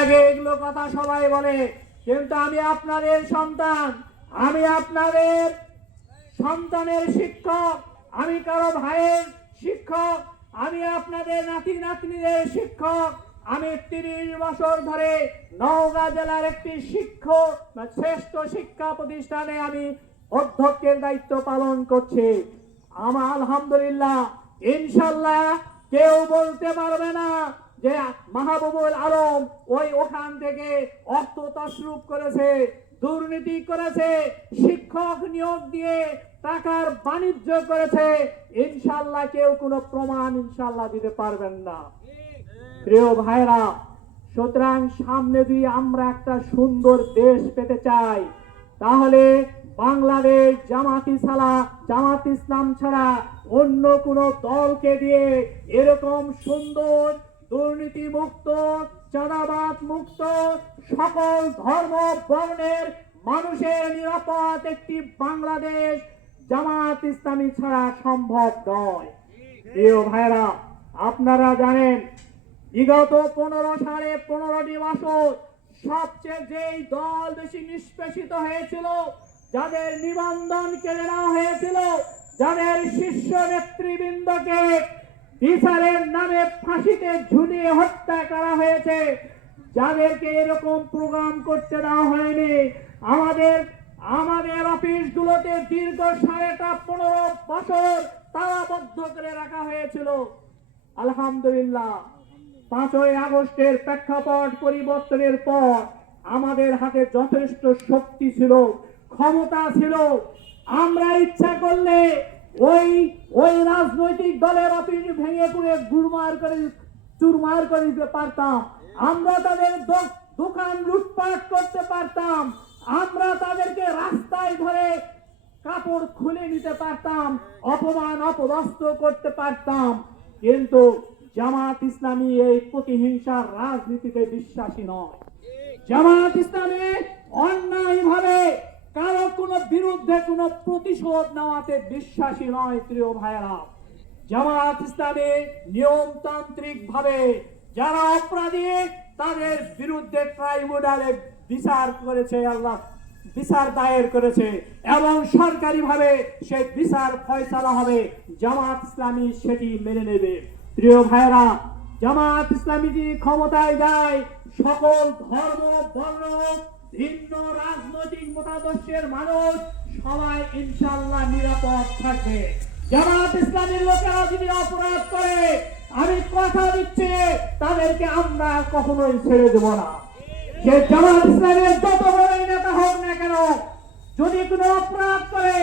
আগে এগুলো কথা সবাই বলে, কিন্তু আমি আপনাদের সন্তান, আমি আপনাদের সন্তানের শিক্ষক, আমি কারও ভাইয়ের শিক্ষক, আমি আপনাদের নাতি নাতনিদের শিক্ষক, আমি তিরিশ বছর ধরে নওগাঁ জেলার একটি শিক্ষক শ্রেষ্ঠ শিক্ষা প্রতিষ্ঠানে আমি অধ্যক্ষের দায়িত্ব পালন করছি। আমার আলহামদুলিল্লাহ, ইনশাল্লাহ কেউ বলতে পারবে না যে মাহবুবুল আলম ওই ওখান থেকে অর্থ তসরুপ করেছে, দুর্নীতি করেছে, শিক্ষক নিয়োগ দিয়ে টাকার বাণিজ্য করেছে, ইনশাল্লাহ কেউ কোনো প্রমাণ ইনশাল্লাহ দিতে পারবেন না। প্রিয় ভাইরা, সুতরাং সামনে দিয়ে আমরা একটা সুন্দর দেশ পেতে চাই, তাহলে বাংলাদেশ জামাতি ছাড়া জামাত ইসলাম ছাড়া অন্য কোন দলকে দিয়ে এরকম সুন্দর দুর্নীতি মুক্ত চাঁদাবাদ মুক্ত সকল ধর্ম বর্ণের মানুষের নিরাপদ একটি বাংলাদেশ জামাত ইসলামী ছাড়া সম্ভব নয়। প্রিয় ভাইরা আপনারা জানেন, বিগত পনেরো সাড়ে পনেরোটি বছর সবচেয়ে যেই দল বেশি নিষ্পেষিত হয়েছিল, যাদের নিবন্ধন কেড়ে নেওয়া হয়েছিল, যাদের শীর্ষ নেতৃবৃন্দকে বিচারের নামে ফাঁসিতে ঝুলিয়ে হত্যা করা হয়েছে। যাদেরকে এরকম প্রোগ্রাম করতে দেওয়া হয়নি, আমাদের আমাদের অফিসগুলোতে দীর্ঘ সাড়েটা পনেরো বছর তালাবদ্ধ করে রাখা হয়েছিল। আলহামদুলিল্লাহ, পাঁচই আগস্টের প্রেক্ষাপট পরিবর্তনের পর আমাদের হাতে যথেষ্ট শক্তি ছিল, ক্ষমতা ছিল। আমরা ইচ্ছা করলে ওই ওই রাজনৈতিক দলের অফিস ভেঙে করে গুড়মার করে চুরমার করে দিতে পারতাম। আমরা তাদের দোকান লুটপাট করতে পারতাম। আমরা তাদেরকে রাস্তায় ধরে কাপড় খুলে নিতে পারতাম, অপমান, অপদস্থ করতে পারতাম। কিন্তু জামাত ইসলামী এই প্রতিহিংসার রাজনীতিতে বিশ্বাসী নয়। জামাত ইসলামী অন্যায় ভাবে কারও কোনো বিরুদ্ধে কোনো প্রতিশোধ নেওয়াতে বিশ্বাসী নয়, প্রিয় ভাইয়েরা। জামাত ইসলামী নিয়মতান্ত্রিক ভাবে যারা অপরাধী, তাদের বিরুদ্ধে ট্রাইব্যুনালে বিচার করেছে আল্লাহ, বিচার দায়ের করেছে এবং সরকারিভাবে সেই বিচার ফয়সালা হবে। জামাত ইসলামী সেটি মেনে নেবে। প্রিয় ভাইরা জামাত ইসলামী ক্ষমতায় যায়, সকল ধর্ম, বর্ণ ভিন্ন রাজনৈতিক মতাদর্শের মানুষ সবাই ইনশাল্লাহ নিরাপদ থাকবে। জামাত ইসলামের লোকেরা যদি অপরাধ করে, আমি কথা দিচ্ছি, তাদেরকে আমরা কখনোই ছেড়ে দেব না। সে জামাত ইসলামের যত বড়ই নেতা হোক না কেন, যদি কোনো অপরাধ করে,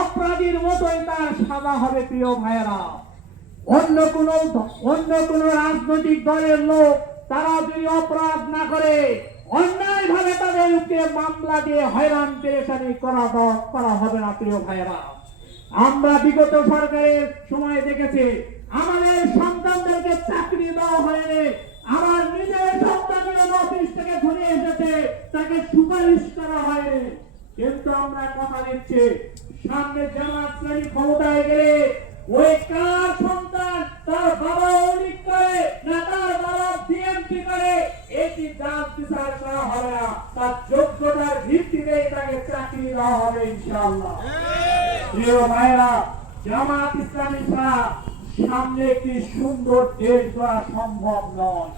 অপরাধীর মতোই তার সাজা হবে প্রিয় ভাইয়েরা। অন্য কোন অন্য কোন রাজনৈতিক দলের লোক, তারা যদি অপরাধ না করে অন্যায় ভাবে তাদের উপরে মামলা দিয়ে হয়রান, পেরেশানি করা করা হবে না, প্রিয় ভাইয়েরা। আমরা বিগত সরকারের সময় দেখেছি, আমাদের সন্তানদেরকে চাকরি দেওয়া হয়নি। আমার নিজের সন্তান যখন অফিস থেকে ঘুরে এসেছে, তাকে সুপারিশ করা হয়নি। কিন্তু আমরা কথা দিচ্ছি, সামনে জামাত ক্ষমতায় গেলে ওই কার সন্তান, তার বাবা অলিক করে, না তার বাবা বিএমপি করে, এটি দাম বিচার করা হবে না। তার যোগ্যতার ভিত্তিতে তাকে চাকরি দেওয়া হবে ইনশাআল্লাহ। প্রিয় ভাইরা জামাত ইসলামী ছাড়া সামনে একটি সুন্দর দেশ গড়া সম্ভব নয়।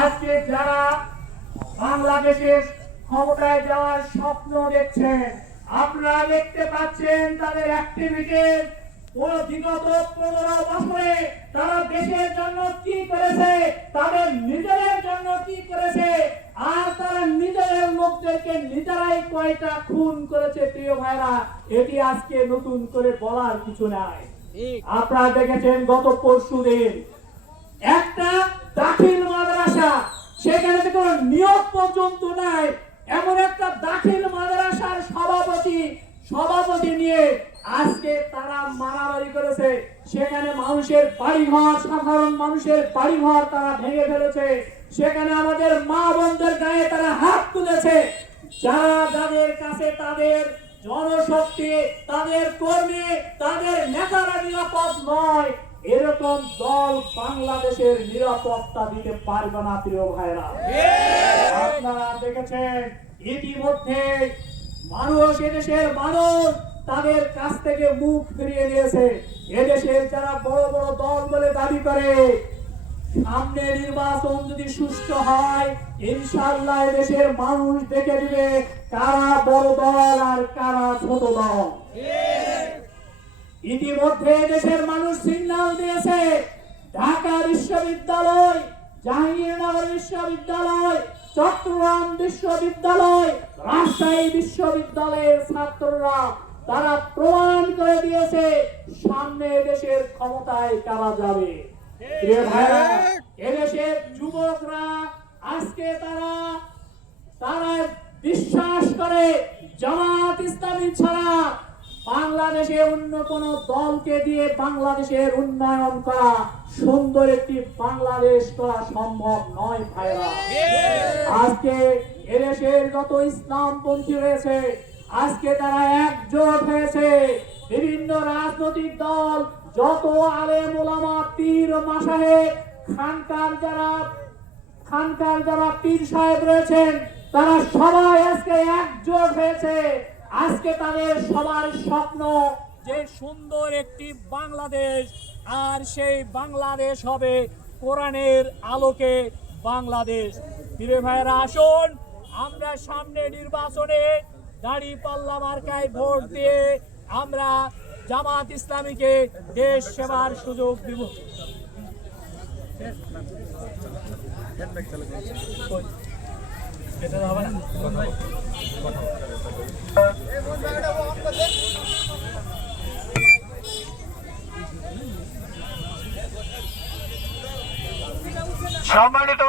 আজকে যারা বাংলাদেশের ক্ষমতায় যাওয়ার স্বপ্ন দেখছেন, আপনারা দেখতে পাচ্ছেন তাদের অ্যাক্টিভিটি বিগত পনেরো বছরে তারা দেশের জন্য কি করেছে তাদের নিজেদের জন্য কি করেছে আর তারা নিজেদের লোকদেরকে নিজেরাই কয়টা খুন করেছে প্রিয় ভাইরা এটি আজকে নতুন করে বলার কিছু নাই। আপনারা দেখেছেন গত পরশু দিন একটা দাখিল মাদ্রাসা সেখানে কোনো নিয়োগ পর্যন্ত নাই এমন একটা দাখিল মাদ্রাসার সভাপতি সভাপতি নিয়ে আজকে তারা মারামারি করেছে। সেখানে মানুষের বাড়িঘর, সাধারণ মানুষের বাড়িঘর তারা ভেঙে ফেলেছে। সেখানে আমাদের মা বোনদের গায়ে তারা হাত তুলেছে। যারা যাদের কাছে তাদের জনশক্তি, তাদের কর্মী, তাদের নেতারা নিরাপদ নয়, এরকম দল বাংলাদেশের নিরাপত্তা দিতে পারবে না, প্রিয় ভাইরা আপনারা দেখেছেন, ইতিমধ্যে মানুষ এদেশের মানুষ তাদের কাছ থেকে মুখ ফিরিয়ে নিয়েছে। এদেশের যারা বড় বড় দল বলে দাবি করে, সামনে নির্বাচন যদি হয় ইনশাল্লাহ দেশের মানুষ দেখে দিবে কারা বড় দল আর কারা ছোট দল। ইতিমধ্যে দেশের মানুষ সিগন্যাল দিয়েছে। ঢাকা বিশ্ববিদ্যালয়, জাহাঙ্গীরনগর বিশ্ববিদ্যালয় চট্টগ্রাম বিশ্ববিদ্যালয়, রাজশাহী বিশ্ববিদ্যালয়ের ছাত্ররা তারা প্রমাণ করে দিয়েছে, সামনে দেশের ক্ষমতায় কারা যাবে। এদেশের যুবকরা, আজকে তারা তারা বিশ্বাস করে জামাত ইসলামী ছাড়া বাংলাদেশে অন্য কোন দলকে দিয়ে বাংলাদেশের উন্নয়ন করা সুন্দর একটি বাংলাদেশ করা সম্ভব নয় ভাইরা। আজকে এদেশের যত ইসলামপন্থী রয়েছে আজকে তারা একজোট হয়েছে। বিভিন্ন রাজনৈতিক দল যত আলেম ওলামা পীর মাসাহে খানকার যারা খানকার যারা পীর সাহেব রয়েছেন তারা সবাই আজকে একজোট হয়েছে। আজকে তাদের সবার স্বপ্ন যে সুন্দর একটি বাংলাদেশ, আর সেই বাংলাদেশ হবে কোরআনের আলোকে বাংলাদেশ। প্রিয় ভাইয়েরা, আসুন, আমরা সামনে নির্বাচনে দাড়ি পাল্লা মার্কায় ভোট দিয়ে আমরা জামাত ইসলামীকে দেশ সেবার সুযোগ দিব। সম্মানিত